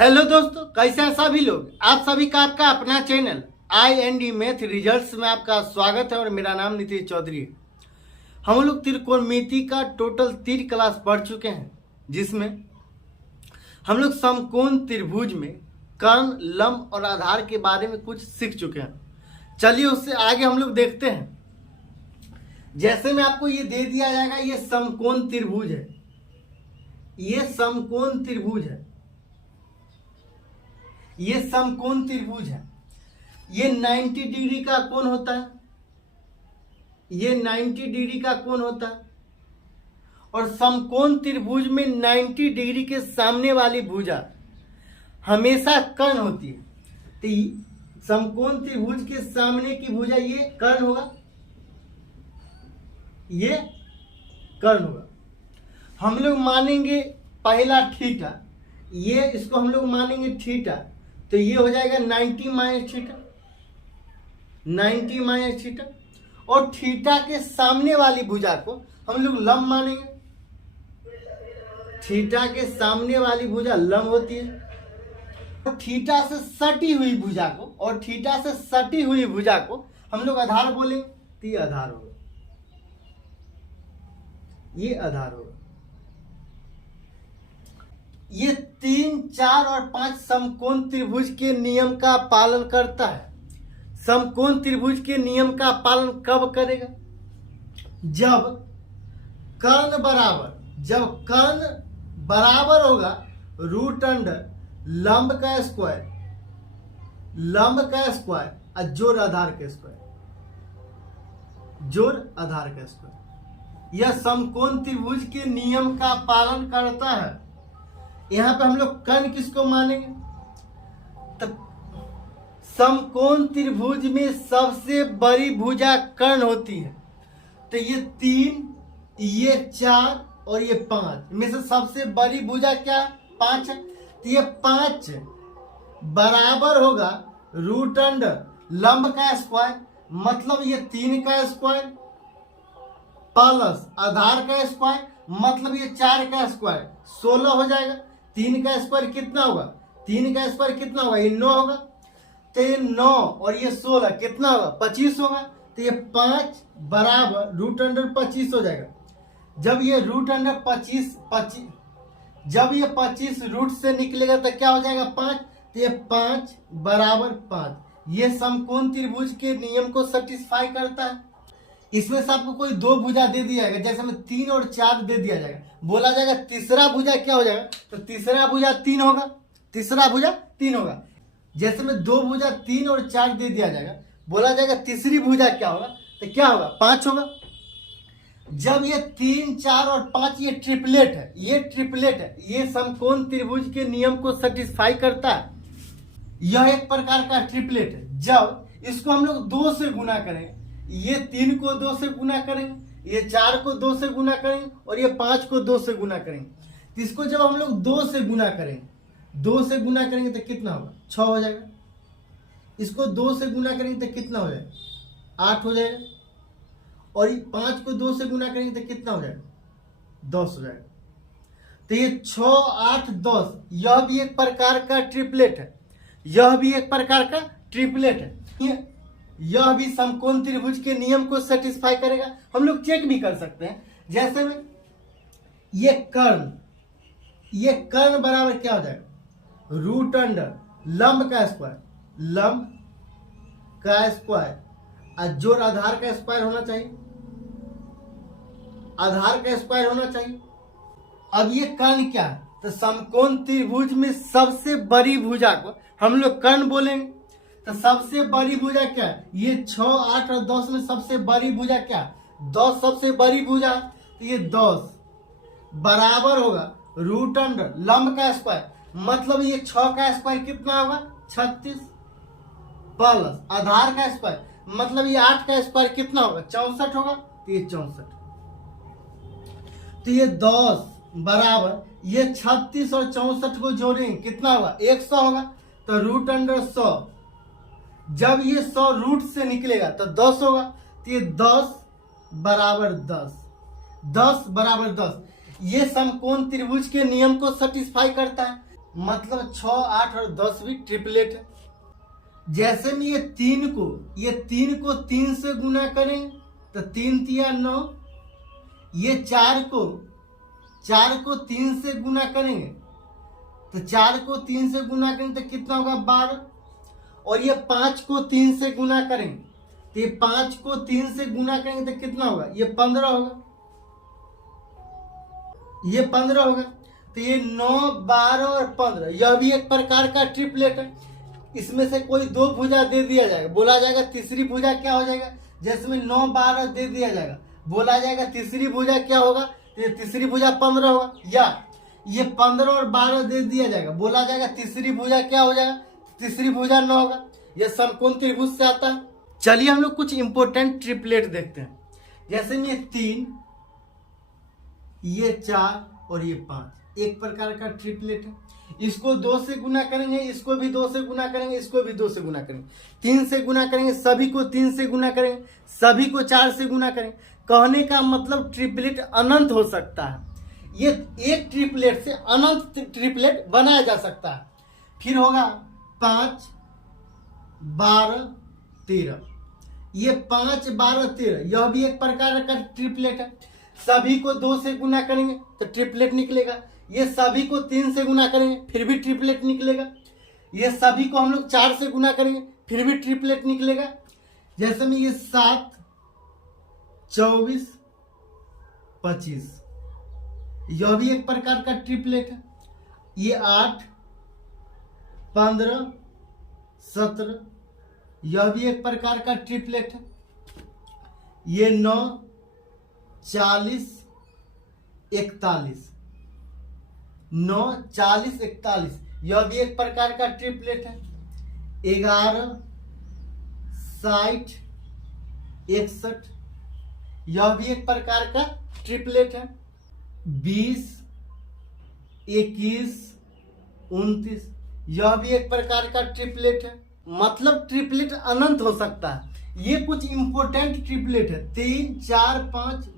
Hello दोस्तों, कैसे हैं सभी लोग। आप सभी का आपका अपना चैनल IND मैथ रिजल्ट्स में आपका स्वागत है और मेरा नाम नीतीश चौधरी है। हम लोग त्रिकोणमिति का टोटल 3 क्लास पढ़ चुके हैं, जिसमें हम लोग समकोण त्रिभुज में कर्ण, लंब और आधार के बारे में कुछ सीख चुके हैं। चलिए उससे आगे हम लोग देखते हैं। जैसे में आपको ये दे दिया जाएगा, ये समकोण त्रिभुज है, ये समकोण त्रिभुज है, ये समकोण त्रिभुज है। ये 90 डिग्री का कोण होता है, ये 90 डिग्री का कोण होता है। और समकोण त्रिभुज में 90 डिग्री के सामने वाली भुजा हमेशा कर्ण होती है। तो समकोण त्रिभुज के सामने की भुजा ये कर्ण होगा, ये कर्ण होगा। हम लोग मानेंगे पहला थीटा, ये इसको हम लोग मानेंगे थीटा, तो ये हो जाएगा 90 माइनस थीटा, 90 माइनस थीटा। और थीटा के सामने वाली भुजा को हम लोग लंब मानेंगे। थीटा के सामने वाली भुजा लंब होती है। और थीटा से सटी हुई भुजा को, और थीटा से सटी हुई भुजा को हम लोग आधार बोलेंगे, तो ये आधार होगा, ये आधार होगा। ये 3, 4 और 5 समकोण त्रिभुज के नियम का पालन करता है। समकोण त्रिभुज के नियम का पालन कब करेगा? जब कर्ण बराबर होगा रूट अंडर लंब का स्क्वायर और जोड़ आधार का स्क्वायर, जोड़ आधार का स्क्वायर। यह समकोण त्रिभुज के नियम का पालन करता है। यहां पे हम लोग कर्ण किसको मानेंगे? तो समकोण त्रिभुज में सबसे बड़ी भुजा कर्ण होती है। तो ये 3, ये 4 और ये 5 में से सबसे बड़ी भुजा क्या? 5 है। तो ये 5 बराबर होगा रूट अंडर लंब का स्क्वायर, मतलब ये 3 का स्क्वायर प्लस आधार का स्क्वायर, मतलब ये 4 का स्क्वायर, 16 हो जाएगा। 3 का स्क्वायर कितना होगा? 3 का स्क्वायर कितना होगा? ये 9 होगा। तो ये 9 और ये 16 कितना होगा? 25 होगा। तो ये 5 बराबर रूट अंडर 25 हो जाएगा। जब ये रूट अंडर 25 जब ये 25 रूट से निकलेगा तो क्या हो जाएगा? 5। तो ये 5 बराबर 5। ये समकोण त्रिभुज के नियम को सेटिस्फाई करता है। इसमें से आपको कोई 2 भुजा दे दिया जाएगा, जैसे में 3 और 4 दे दिया जाएगा, बोला जाएगा तीसरा भुजा क्या हो जाएगा? तो तीसरा भुजा 3 होगा, तीसरा भुजा 3 होगा। जैसे में 2 भुजा 3 और 4 दे दिया जाएगा, बोला जाएगा तीसरी भुजा क्या होगा? तो क्या होगा? 5 होगा। जब ये 3, 4 और 5 ये ट्रिपलेट है, ये ट्रिपलेट है, ये समकोण त्रिभुज के नियम को सेटिस्फाई करता है। यह एक प्रकार का ट्रिपलेट है। जब इसको हम लोग 2 से गुना करेंगे, ये 3 को 2 से गुना करेंगे, ये 4 को 2 से गुना करेंगे और ये 5 को 2 से गुना करेंगे। तो इसको जब हम लोग 2 से गुना करेंगे, 2 से गुना करेंगे तो कितना होगा? 6 हो जाएगा। इसको 2 से गुना करेंगे तो कितना हो जाएगा? 8 हो जाएगा। और 5 को 2 से गुना करेंगे तो कितना हो जाएगा? 10 हो जाएगा। तो ये 6, 8, 10 यह भी एक प्रकार का ट्रिपलेट है, यह भी एक प्रकार का ट्रिपलेट है। यह भी समकोण त्रिभुज के नियम को सेटिस्फाई करेगा। हम लोग चेक भी कर सकते हैं, जैसे में ये कर्ण बराबर क्या हो जाएगा? रूट अंडर लंब का स्क्वायर और जोड़ आधार का स्क्वायर होना चाहिए, आधार का स्क्वायर होना चाहिए। अब ये कर्ण क्या है? तो समकोण त्रिभुज में सबसे बड़ी भुजा को हम लोग कर्ण बोलेंगे। तो सबसे बड़ी भुजा क्या है? ये 6, 8 और 10 में सबसे बड़ी भुजा क्या है? 10 सबसे बड़ी भुजा। तो ये 10 बराबर होगा रूट अंडर लंब का स्क्वायर, मतलब ये 6 का स्क्वायर कितना होगा? 36 प्लस आधार का स्क्वायर, मतलब ये 8 का स्क्वायर कितना होगा? 64 होगा। तो ये 64। तो ये 10 बराबर ये 36 और 64 को जोड़ेंगे कितना होगा? 100 होगा। तो रूट अंडर 100, जब ये 100 रूट से निकलेगा तो 10 होगा। तो ये 10 बराबर 10, 10 बराबर 10 ये समकोण त्रिभुज के नियम को सेटिस्फाई करता है। मतलब 6, 8 और 10 भी ट्रिपलेट है। जैसे में ये तीन को 3 से गुना करेंगे तो 3 तिया 9। ये 4 को 3 से गुना करेंगे तो 4 को 3 से गुना करेंगे तो कितना होगा 12। और ये 5 को 3 से गुना करेंगे तो ये 5 को 3 से गुना करेंगे तो कितना होगा, ये 15 होगा, ये 15 होगा। तो ये 9, 12 और 15 यह भी एक प्रकार का ट्रिपलेट है। इसमें से कोई दो भुजा दे दिया जाएगा, बोला जाएगा तीसरी भुजा क्या हो जाएगा, जिसमें 9, 12 दे दिया जाएगा, बोला जाएगा तीसरी भुजा क्या होगा, तो ये तीसरी भुजा 15 होगा। या ये 15 और 12 दे दिया जाएगा, बोला जाएगा तीसरी भुजा क्या हो जाएगा, तीसरी भुजा 9 होगा। यह समकोण त्रिभुज से आता है। चलिए हम लोग कुछ इंपोर्टेंट ट्रिपलेट देखते हैं। जैसे में ये 3, ये 4 और ये 5 एक प्रकार का ट्रिपलेट है। इसको 2 से गुना करेंगे, इसको भी 2 से गुना करेंगे, इसको भी 2 से गुना करेंगे, 3 से गुना करेंगे, सभी को 3 से गुना करेंगे, सभी को 4 से गुना करेंगे। कहने का मतलब ट्रिपलेट अनंत हो सकता है। ये एक ट्रिपलेट से अनंत ट्रिपलेट बनाया जा सकता है। फिर होगा 5, 12, 13। ये 5, 12, 13 यह भी एक प्रकार का ट्रिपलेट है। सभी को 2 से गुना करेंगे तो ट्रिपलेट निकलेगा। ये सभी को 3 से गुना करेंगे फिर भी ट्रिपलेट निकलेगा। ये सभी को हम लोग 4 से गुना करेंगे फिर भी ट्रिपलेट निकलेगा। जैसे में ये 7, 24, 25 यह भी एक प्रकार का ट्रिपलेट है। ये 8, 15, 17 यह भी एक प्रकार का ट्रिपलेट है। ये 9, 40, 41 9, 40, 41 यह भी एक प्रकार का ट्रिपलेट है। 11, 60, 61 यह भी एक प्रकार का ट्रिपलेट है। 20, 21, 29 यह भी एक प्रकार का ट्रिपलेट है। मतलब ट्रिपलेट अनंत हो सकता है। ये कुछ इंपोर्टेंट ट्रिपलेट है। 3, 4, 5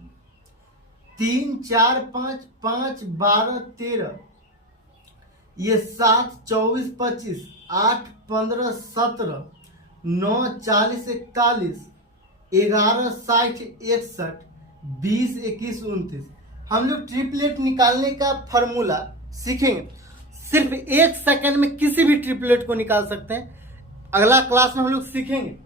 3, 4, 5 5, 12, 13 ये 7, 24, 25 8, 15, 17 9, 40, 41 11, 60, 61 20, 21, 29 हम लोग ट्रिपलेट निकालने का फॉर्मूला सीखेंगे। सिर्फ 1 सेकंड में किसी भी ट्रिपलेट को निकाल सकते हैं। अगला क्लास में हम लोग सीखेंगे।